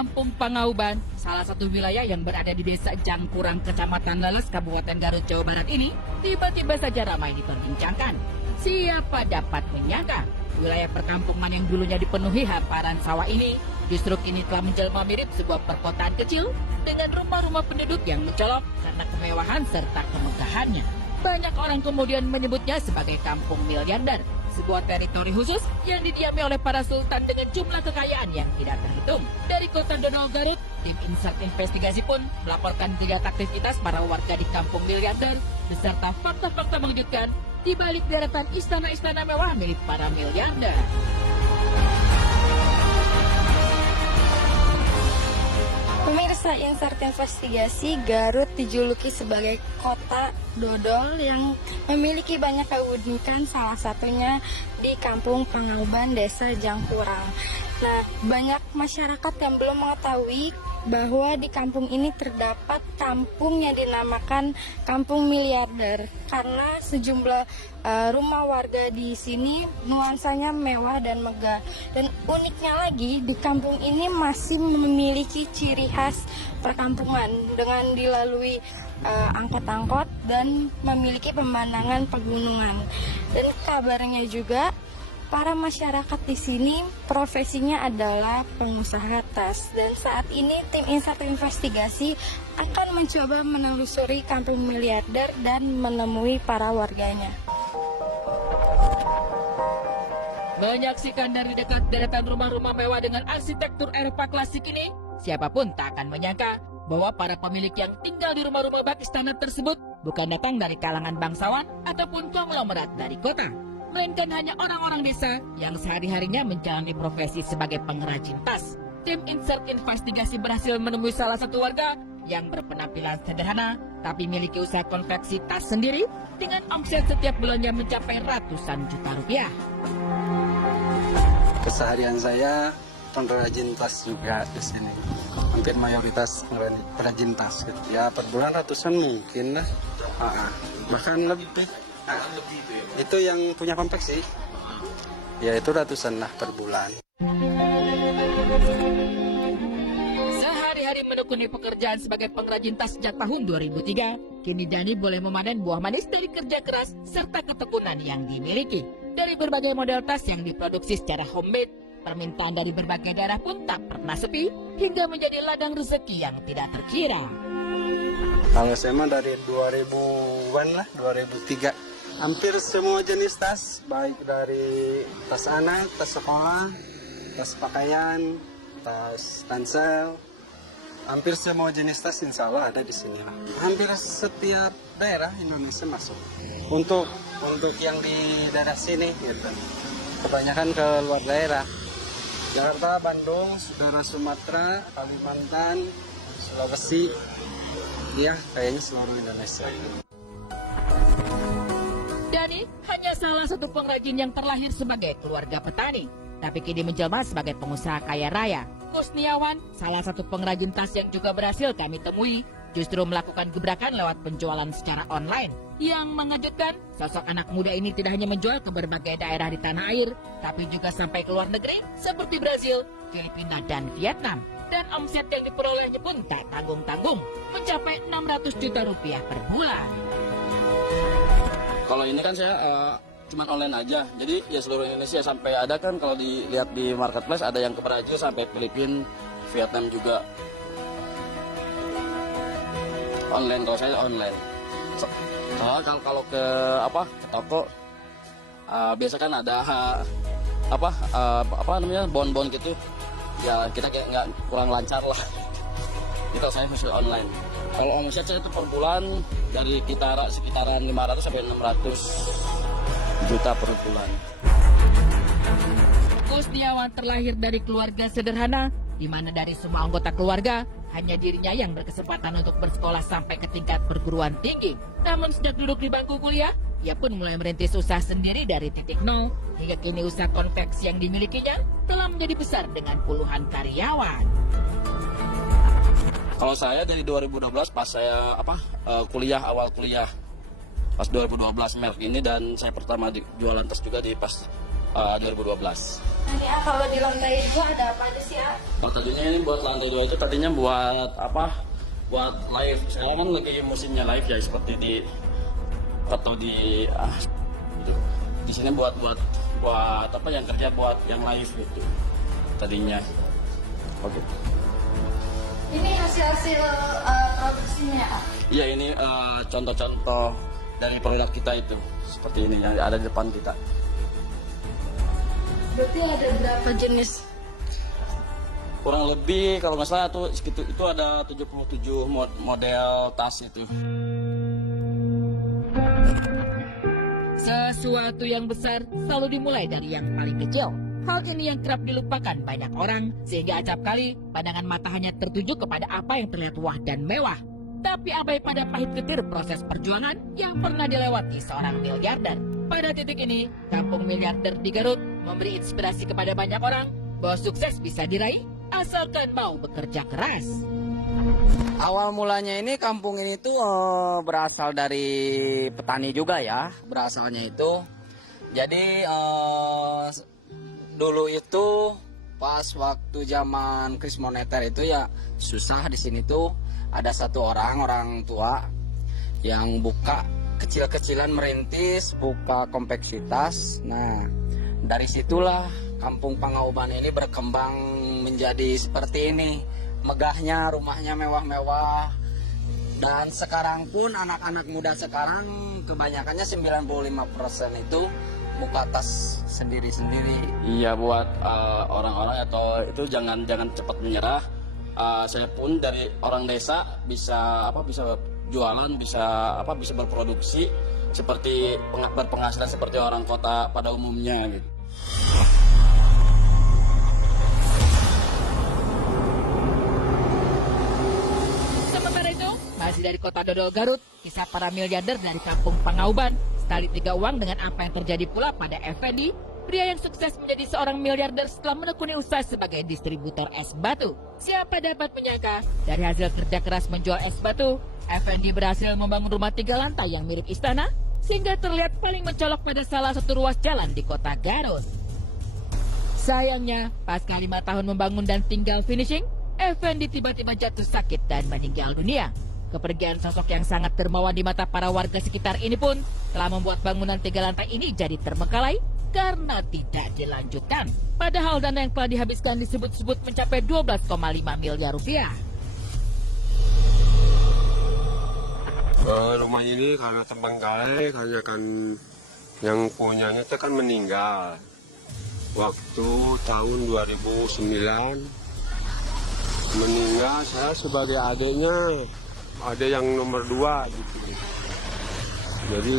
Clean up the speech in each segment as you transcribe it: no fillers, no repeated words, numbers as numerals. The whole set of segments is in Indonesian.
Kampung Pangauban, salah satu wilayah yang berada di Desa Jangkurang, Kecamatan Leles, Kabupaten Garut, Jawa Barat ini, tiba-tiba saja ramai diperbincangkan. Siapa dapat menyangka, wilayah perkampungan yang dulunya dipenuhi hamparan sawah ini, justru kini telah menjelma mirip sebuah perkotaan kecil dengan rumah-rumah penduduk yang mencolok karena kemewahan serta kemegahannya. Banyak orang kemudian menyebutnya sebagai kampung miliarder, sebuah teritori khusus yang didiami oleh para sultan dengan jumlah kekayaan yang tidak terhitung. Dari Kota Donol, Garut, tim Insert Investigasi pun melaporkan 3 aktivitas para warga di kampung miliarder beserta fakta-fakta mengejutkan di balik deretan istana-istana mewah milik para miliarder. Pemirsa Insert Investigasi, Garut dijuluki sebagai kota dodol yang memiliki banyak keunikan, salah satunya di Kampung Pangauban, Desa Jangkurang. Nah, banyak masyarakat yang belum mengetahui bahwa di kampung ini terdapat kampung yang dinamakan Kampung Miliarder karena sejumlah rumah warga di sini nuansanya mewah dan megah. Dan uniknya lagi, di kampung ini masih memiliki ciri khas perkampungan dengan dilalui angkot-angkot dan memiliki pemandangan pegunungan. Dan kabarnya juga para masyarakat di sini profesinya adalah pengusaha tas, dan saat ini tim Insert Investigasi akan mencoba menelusuri kampung miliarder dan menemui para warganya. Menyaksikan dari dekat deretan rumah-rumah mewah dengan arsitektur Eropa klasik ini, siapapun tak akan menyangka bahwa para pemilik yang tinggal di rumah-rumah bak istana tersebut bukan datang dari kalangan bangsawan ataupun konglomerat dari kota, melainkan hanya orang-orang desa yang sehari-harinya menjalani profesi sebagai pengrajin tas. Tim Insert Investigasi berhasil menemui salah satu warga yang berpenampilan sederhana tapi memiliki usaha konveksi tas sendiri dengan omset setiap bulannya mencapai ratusan juta rupiah. Keseharian saya pengrajin tas juga di sini. Hampir mayoritas pengrajin tas gitu. Ya per bulan ratusan mungkin lah. Bahkan lebih. Itu yang punya konveksi. Ya itu ratusan lah per bulan. Sehari-hari menekuni pekerjaan sebagai pengrajin tas sejak tahun 2003, kini Dani boleh memanen buah manis dari kerja keras serta ketekunan yang dimiliki. Dari berbagai model tas yang diproduksi secara homemade, permintaan dari berbagai daerah pun tak pernah sepi, hingga menjadi ladang rezeki yang tidak terkira. Kalau saya mah dari 2000-an lah, 2003. Hampir semua jenis tas, baik dari tas anak, tas sekolah, tas pakaian, tas ransel. Hampir semua jenis tas insya Allah ada di sini lah. Hampir setiap daerah Indonesia masuk. Untuk yang di daerah sini gitu. Kebanyakan ke luar daerah. Jakarta, Bandung, daerah Sumatera, Kalimantan, Sulawesi. Ya, kayaknya seluruh Indonesia. Dani hanya salah satu pengrajin yang terlahir sebagai keluarga petani, tapi kini menjelma sebagai pengusaha kaya raya. Kusniawan, salah satu pengrajin tas yang juga berhasil kami temui, justru melakukan gebrakan lewat penjualan secara online. Yang mengejutkan, sosok anak muda ini tidak hanya menjual ke berbagai daerah di tanah air, tapi juga sampai ke luar negeri seperti Brazil, Filipina, dan Vietnam. Dan omset yang diperolehnya pun tak tanggung-tanggung, mencapai 600 juta rupiah per bulan. Kalau ini kan saya cuma online aja, jadi ya seluruh Indonesia sampai ada kan kalau dilihat di marketplace ada yang ke Brazil sampai Filipina, Vietnam juga. Online, kalau saya online. Kalau ke toko biasa kan ada namanya bon-bon gitu. Ya kita kayak nggak kurang lancar lah. Itu saya masih online. Kalau omset saya itu per bulan dari sekitaran 500 sampai 600 juta per bulan. Kusniawan terlahir dari keluarga sederhana, di mana dari semua anggota keluarga hanya dirinya yang berkesempatan untuk bersekolah sampai ke tingkat perguruan tinggi. Namun sejak duduk di bangku kuliah, ia pun mulai merintis usaha sendiri dari titik nol, hingga kini usaha konveksi yang dimilikinya telah menjadi besar dengan puluhan karyawan. Kalau saya dari 2012 pas saya awal kuliah pas 2012 merek ini, dan saya pertama jualan tas juga di pas 2012. Nanti kalau di lantai 2 ada apa aja sih ya? Kalau tadinya ini buat lantai 2 itu tadinya buat apa? Buat live. Sekarang kan lagi musimnya live ya, seperti di atau di di sini buat apa yang kerja buat yang live gitu tadinya. Oke. Ini hasil produksinya. Iya, ini contoh-contoh dari produk kita itu seperti ini yang ada di depan kita. Berarti ada berapa jenis? Kurang lebih kalau nggak salah tuh segitu, itu ada 77 model tas itu. Sesuatu yang besar selalu dimulai dari yang paling kecil. Hal ini yang kerap dilupakan banyak orang, sehingga acap kali pandangan mata hanya tertuju kepada apa yang terlihat wah dan mewah. Tapi abai pada pahit getir proses perjuangan yang pernah dilewati seorang miliarder. Pada titik ini, kampung miliarder di Garut memberi inspirasi kepada banyak orang bahwa sukses bisa diraih asalkan mau bekerja keras. Awal mulanya ini kampung ini tuh berasal dari petani juga ya, berasalnya itu. Jadi dulu itu pas waktu zaman kris moneter itu ya susah di sini tuh ada satu orang tua yang buka kecil-kecilan merintis, buka kompleksitas. Nah, dari situlah kampung Pangauban ini berkembang menjadi seperti ini. Megahnya, rumahnya mewah-mewah. Dan sekarang pun anak-anak muda sekarang kebanyakannya 95% itu buka tas sendiri-sendiri. Iya, buat orang-orang atau itu jangan cepat menyerah. Saya pun dari orang desa bisa jualan, bisa berproduksi seperti berpenghasilan seperti orang kota pada umumnya gitu. Masih dari kota Dodol Garut, kisah para miliarder dari kampung Pangauban sekali tiga uang dengan apa yang terjadi pula pada Effendi, pria yang sukses menjadi seorang miliarder setelah menekuni usaha sebagai distributor es batu. Siapa dapat menyangka dari hasil kerja keras menjual es batu, Effendi berhasil membangun rumah 3 lantai yang mirip istana sehingga terlihat paling mencolok pada salah satu ruas jalan di kota Garut. Sayangnya, pasca 5 tahun membangun dan tinggal finishing, Effendi tiba-tiba jatuh sakit dan meninggal dunia. Kepergian sosok yang sangat dermawan di mata para warga sekitar ini pun telah membuat bangunan 3 lantai ini jadi terbengkalai karena tidak dilanjutkan. Padahal dana yang telah dihabiskan disebut-sebut mencapai 12,5 miliar rupiah. Rumah ini karena terbengkalai, karena kan yang punyanya itu kan meninggal waktu tahun 2009. Meninggal, saya sebagai adiknya, ada yang nomor 2 gitu. Jadi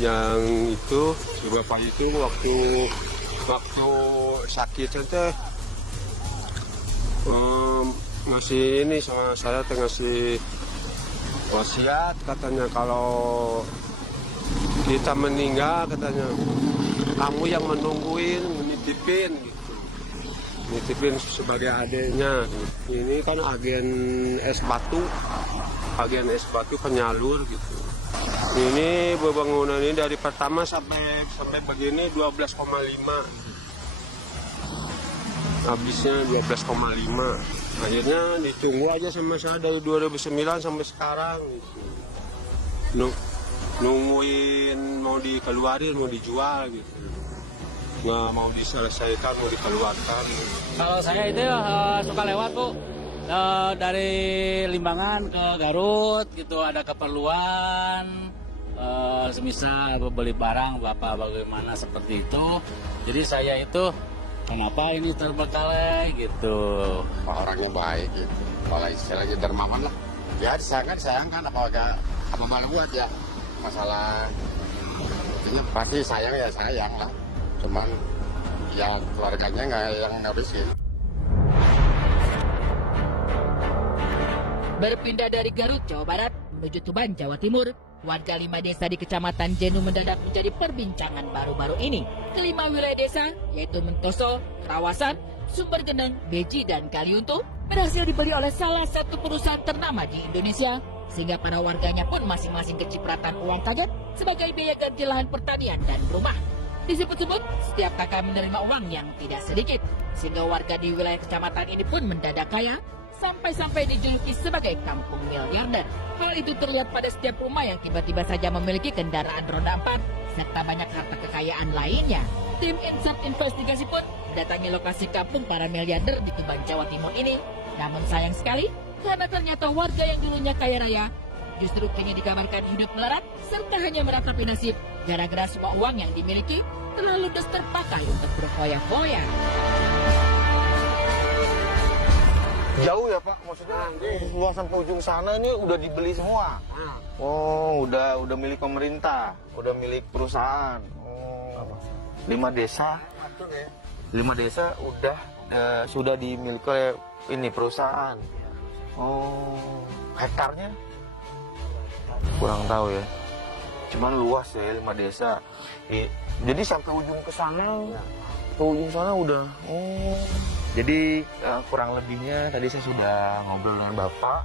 yang itu si bapak itu waktu sakit teh ngasih ini sama saya, ngasih wasiat katanya kalau kita meninggal katanya kamu yang menungguin, menitipin gitu. Nitipin sebagai adiknya. Ini kan agen es batu penyalur gitu. Ini bangunan ini dari pertama sampai begini 12,5. Habisnya 12,5. Akhirnya ditunggu aja sama saya dari 2009 sampai sekarang gitu. Nungguin mau dikeluarin, mau dijual gitu. Nggak mau diselesaikan, mau dikeluarkan. Kalau saya itu suka lewat Bu, dari Limbangan ke Garut gitu, ada keperluan semisal beli barang bapak bagaimana seperti itu. Jadi saya itu kenapa ini terbengkalai gitu. Orangnya baik gitu. Kalau istilahnya dermawan lah. Ya disayangkan apa malu buat ya. Masalah ini pasti sayang ya sayang lah. Cuman ya keluarganya nggak yang ngabisin. Berpindah dari Garut, Jawa Barat menuju Tuban, Jawa Timur, warga 5 desa di Kecamatan Jenu mendadak menjadi perbincangan baru-baru ini. Kelima wilayah desa, yaitu Mentoso, Rawasan, Sumbergeneng, Beji, dan Kaliuntu, berhasil dibeli oleh salah satu perusahaan ternama di Indonesia, sehingga para warganya pun masing-masing kecipratan uang kaget sebagai biaya ganti lahan pertanian dan rumah. Disebut-sebut, setiap kakak menerima uang yang tidak sedikit, sehingga warga di wilayah kecamatan ini pun mendadak kaya, sampai-sampai dijuluki sebagai kampung miliarder. Hal itu terlihat pada setiap rumah yang tiba-tiba saja memiliki kendaraan roda 4, serta banyak harta kekayaan lainnya. Tim Insert Investigasi pun mendatangi lokasi kampung para miliarder di Tuban, Jawa Timur ini. Namun sayang sekali, karena ternyata warga yang dulunya kaya raya, justru kini dikabarkan hidup melarat, serta hanya meratapi nasib, gara-gara semua uang yang dimiliki terlalu ludes terpakai untuk berfoya-foya. Jauh ya Pak, maksudnya luas sampai ujung sana ini udah dibeli semua. Oh, udah milik pemerintah, udah milik perusahaan. Oh, 5 desa, 5 desa udah sudah dimiliki oleh ini perusahaan. Oh, hektarnya kurang tahu ya. Cuman luas ya 5 desa. Jadi sampai ujung ke sana udah. Oh. Jadi kurang lebihnya tadi saya sudah ngobrol dengan Bapak,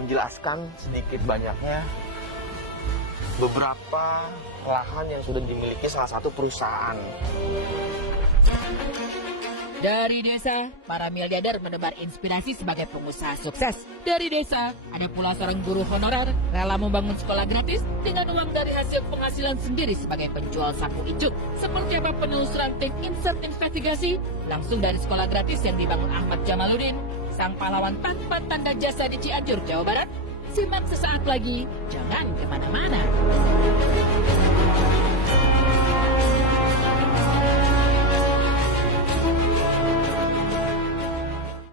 menjelaskan sedikit banyaknya beberapa lahan yang sudah dimiliki salah satu perusahaan. Dari desa, para miliarder menebar inspirasi sebagai pengusaha sukses. Dari desa, ada pula seorang guru honorer rela membangun sekolah gratis dengan uang dari hasil penghasilan sendiri sebagai penjual sapu ijuk. Seperti apa penelusuran tim Insert Investigasi langsung dari sekolah gratis yang dibangun Ahmad Jamaluddin, sang pahlawan tanpa tanda jasa di Cianjur, Jawa Barat. Simak sesaat lagi, jangan kemana-mana.